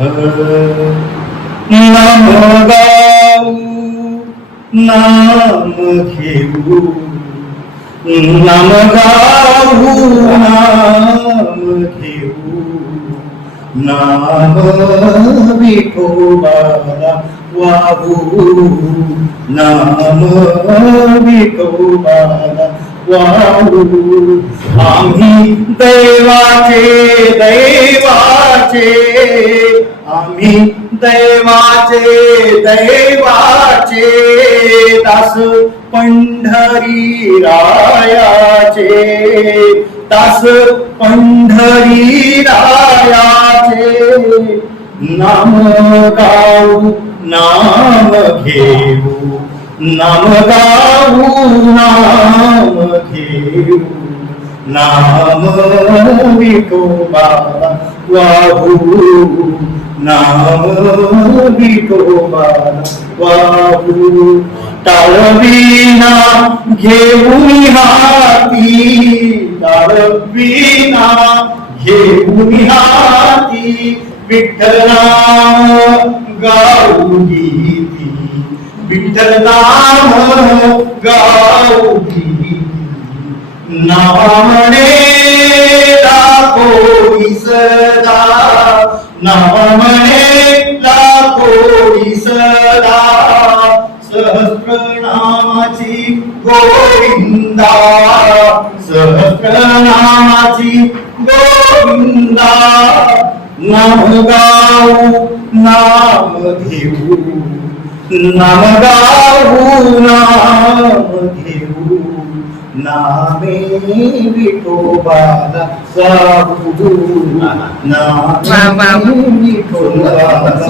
नाम गाऊ नाम घेऊ नाम गाऊ नाम घेऊ नाम विठोबाला वाहू नाम विठोबाला वाहू आम्ही दैवाचे दैवाचे आम्ही दैवाचे दैवाचे दास पंढरी रायाचे दास पंढरी रायाचे नाम गाऊ नाम घेऊ नाम गाऊ नाम घेऊ नाम विठोबाला वाहू नाम विठोबाला वाहू टाळविना घेऊन हाती टाळविना घेऊन हाती विठ्ठल नाम गाऊ गीती विठ्ठल नाम गाऊ गीती नावामणे लाखोळी सदा नावामणे लाखोळी सदा सहस्रनामाची गोविंदा सहस्रनामाची गोविंदा नाम गाऊ नाम घेऊ नाम गाऊ नाम घेऊ नामे विठोबाला गाऊ नामे विठोबाला